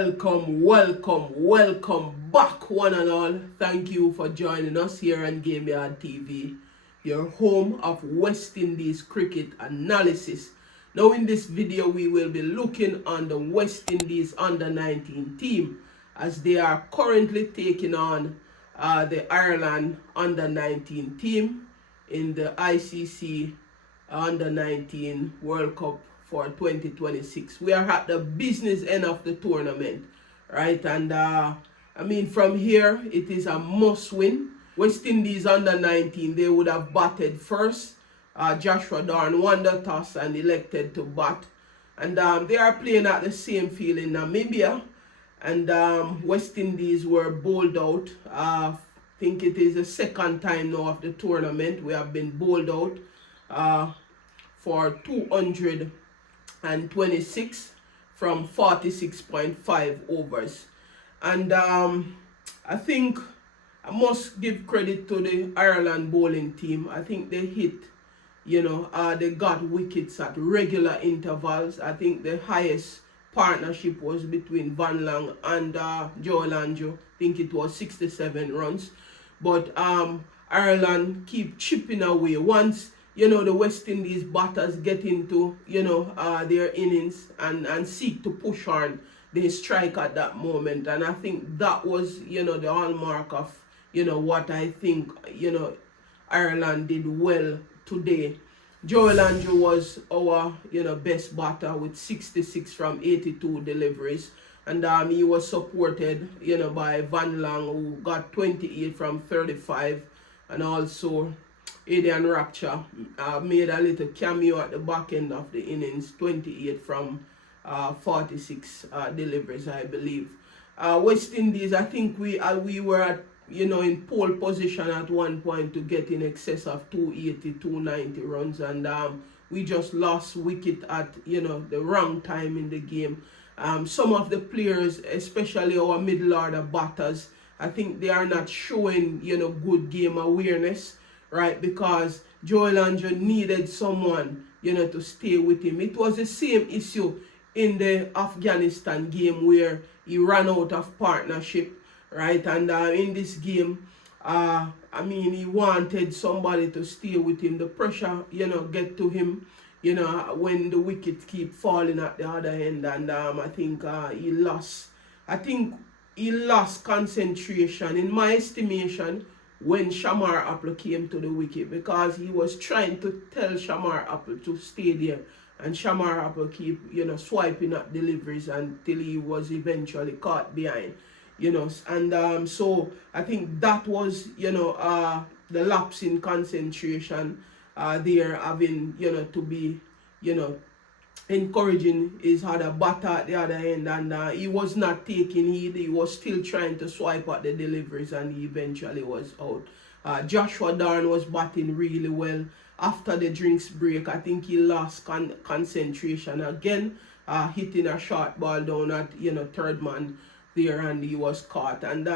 Welcome back, one and all. Thank you for joining us here on Game Yard TV, your home of West Indies cricket analysis. Now, in this video, we will be looking on the West Indies under-19 team as they are currently taking on the Ireland under-19 team in the ICC under-19 World Cup for 2026. We are at the business end of the tournament, right? And from here, it is a must win. West Indies under-19, they would have batted first. Joshua Darn won the toss and elected to bat. And they are playing at the same field in Namibia. And West Indies were bowled out. I think it is the second time now of the tournament we have been bowled out for 226 from 46.5 overs. And I think I must give credit to the Ireland bowling team. I think they hit, they got wickets at regular intervals. I think the highest partnership was between Van Lang and Joel Anjo. I think it was 67 runs. But Ireland keep chipping away. Once the West Indies batters get into, their innings and seek to push on, they strike at that moment. And I think that was, the hallmark of, what I think, Ireland did well today. Joel Anjo was our, best batter with 66 from 82 deliveries. And he was supported, by Van Lang, who got 28 from 35. And also Adrian Rapture made a little cameo at the back end of the innings, 28 from 46 deliveries, I believe. West Indies, I think we were at, in pole position at one point to get in excess of 280, 290 runs, and we just lost wicket at, the wrong time in the game. Some of the players, especially our middle order batters, I think they are not showing, good game awareness, right? Because Joel Anjo needed someone, to stay with him. It was the same issue in the Afghanistan game where he ran out of partnership, right? And in this game, he wanted somebody to stay with him. The pressure, get to him, when the wickets keep falling at the other end. And I think he lost. I think he lost concentration, in my estimation, when Shamar Apple came to the wicket, because he was trying to tell Shamar Apple to stay there, and Shamar Apple keep swiping at deliveries until he was eventually caught behind, and so I think that was the lapse in concentration there, having to be encouraging his other batter at the other end, and he was not taking heed. He was still trying to swipe at the deliveries, and he eventually was out. Joshua Darn was batting really well after the drinks break. I think he lost concentration again, hitting a short ball down at third man there, and he was caught. And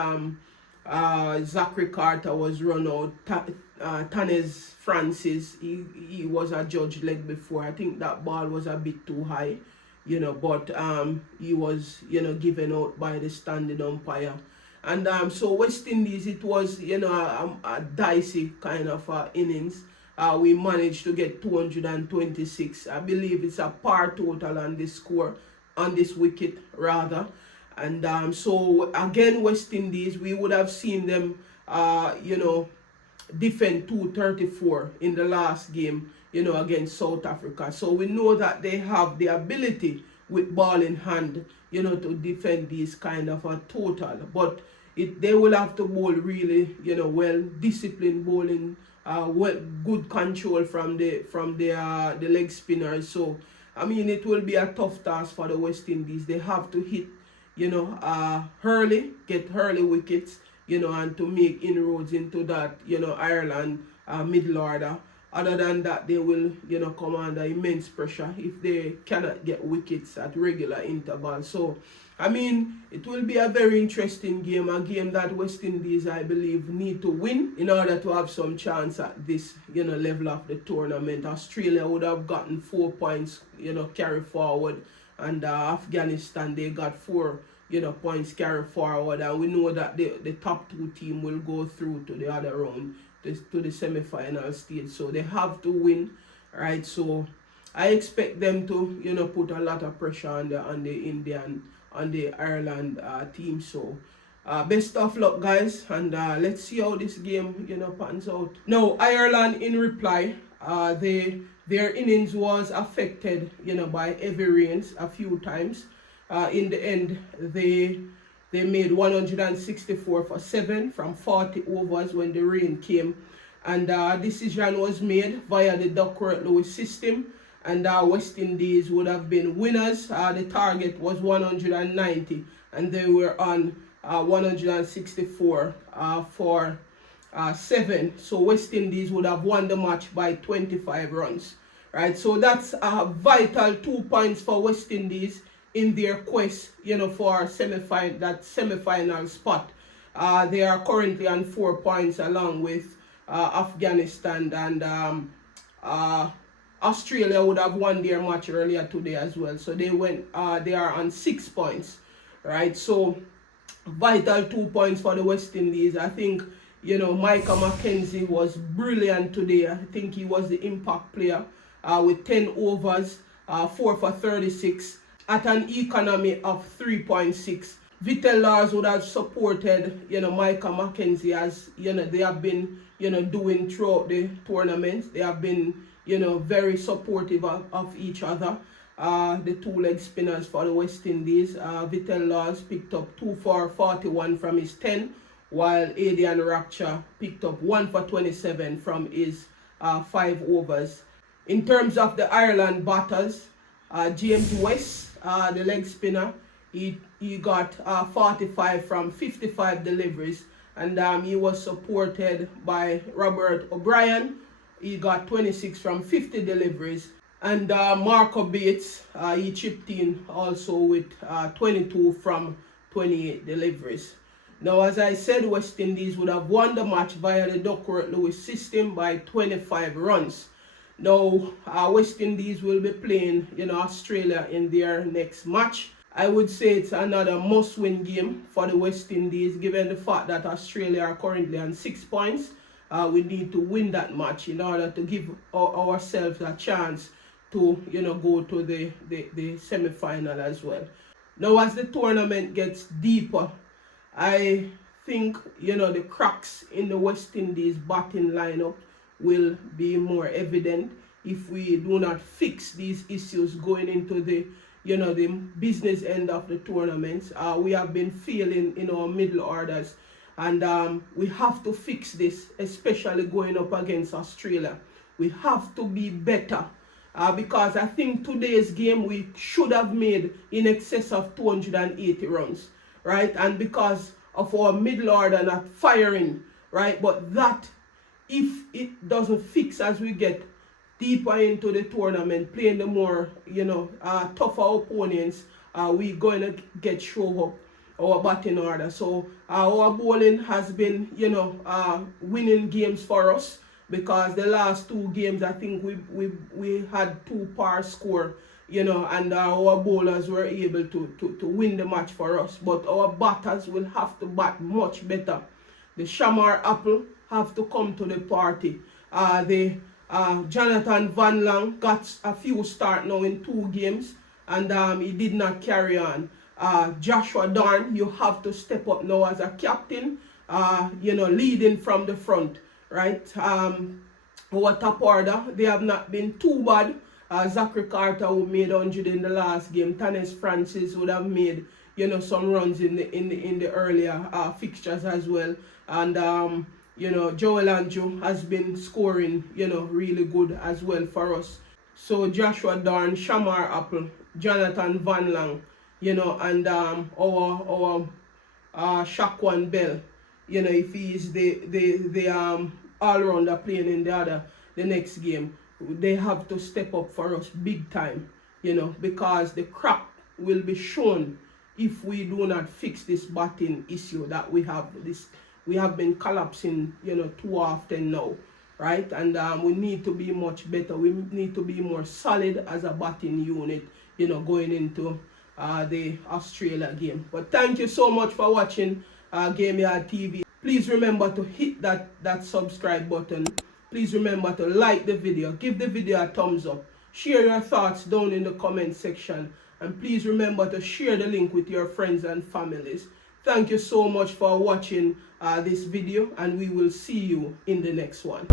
Zachary Carter was run out. Tanes Francis, he was a judge leg before. I think that ball was a bit too high, but he was, given out by the standing umpire. And so West Indies, it was, a dicey kind of innings. We managed to get 226. I believe it's a par total on this score, on this wicket rather. And so again, West Indies, we would have seen them, defend 234 in the last game, against South Africa. So we know that they have the ability with ball in hand, to defend these kind of a total. But they will have to bowl really, well disciplined bowling, good control from the leg spinners. So it will be a tough task for the West Indies. They have to hit, get early wickets, and to make inroads into that, Ireland middle order. Other than that, they will, come under immense pressure if they cannot get wickets at regular intervals. So, it will be a very interesting game, a game that West Indies, I believe, need to win in order to have some chance at this, level of the tournament. Australia would have gotten 4 points, carry forward, and Afghanistan, they got 4 points carry forward, and we know that the top two team will go through to the other round, to the semi-final stage. So they have to win, right? So I expect them to put a lot of pressure on the Ireland team. So best of luck, guys, and let's see how this game pans out. Now Ireland, in reply, their innings was affected by heavy rains a few times. In the end, they made 164 for 7 from 40 overs when the rain came, and decision was made via the Duckworth-Lewis system, and West Indies would have been winners. The target was 190, and they were on 164 for 7. So West Indies would have won the match by 25 runs. Right, so that's a vital 2 points for West Indies in their quest, for semi-final spot. They are currently on 4 points, along with Afghanistan, and Australia would have won their match earlier today as well. So they are on 6 points, right? So vital 2 points for the West Indies. I think Micah Mackenzie was brilliant today. I think he was the impact player with 10 overs, 4 for 36 at an economy of 3.6. Vittel Lars would have supported Micah Mackenzie, as they have been doing throughout the tournament. They have been very supportive of each other. The two leg spinners for the West Indies. Vittel Lars picked up 2 for 41 from his 10, while Adrian Rapture picked up 1 for 27 from his 5 overs. In terms of the Ireland batters, James West, the leg spinner, he got 45 from 55 deliveries, and he was supported by Robert O'Brien. He got 26 from 50 deliveries, and Marco Bates, he chipped in also with 22 from 28 deliveries. Now, as I said, West Indies would have won the match via the Duckworth-Lewis system by 25 runs. Now, West Indies will be playing Australia in their next match. I would say it's another must-win game for the West Indies, given the fact that Australia are currently on 6 points. We need to win that match in order to give ourselves a chance to go to the semi-final as well. Now, as the tournament gets deeper, I think the cracks in the West Indies batting lineup will be more evident if we do not fix these issues going into the the business end of the tournaments. We have been failing in our middle orders, and we have to fix this, especially going up against Australia. We have to be better, because I think today's game we should have made in excess of 280 runs, right? And because of our middle order not firing, right? But that, if it doesn't fix as we get deeper into the tournament, playing the more tougher opponents, we're going to get show up our batting order. So our bowling has been winning games for us, because the last 2 games I think we had 2 par score, and our bowlers were able to win the match for us. But our batters will have to bat much better. The Shamar Apple have to come to the party. Jonathan Van Lang got a few start now in 2 games, and he did not carry on. Joshua Darn, you have to step up now as a captain, leading from the front, right? Our top order, they have not been too bad. Zachary Carter, who made 100 in the last game. Tanis Francis would have made some runs in the earlier fixtures as well, and Joel Andrew has been scoring really good as well for us. So Joshua Darn, Shamar Apple, Jonathan Van Lang, and our Shaquan Bell, if he is the all-rounder playing in the next game, they have to step up for us big time, because the crack will be shown if we do not fix this batting issue that we have. We have been collapsing, too often now, right? And we need to be much better. We need to be more solid as a batting unit, going into the Australia game. But thank you so much for watching Game Yard TV. Please remember to hit that subscribe button. Please remember to like the video, give the video a thumbs up, share your thoughts down in the comment section, and please remember to share the link with your friends and families. Thank you so much for watching this video, and we will see you in the next one.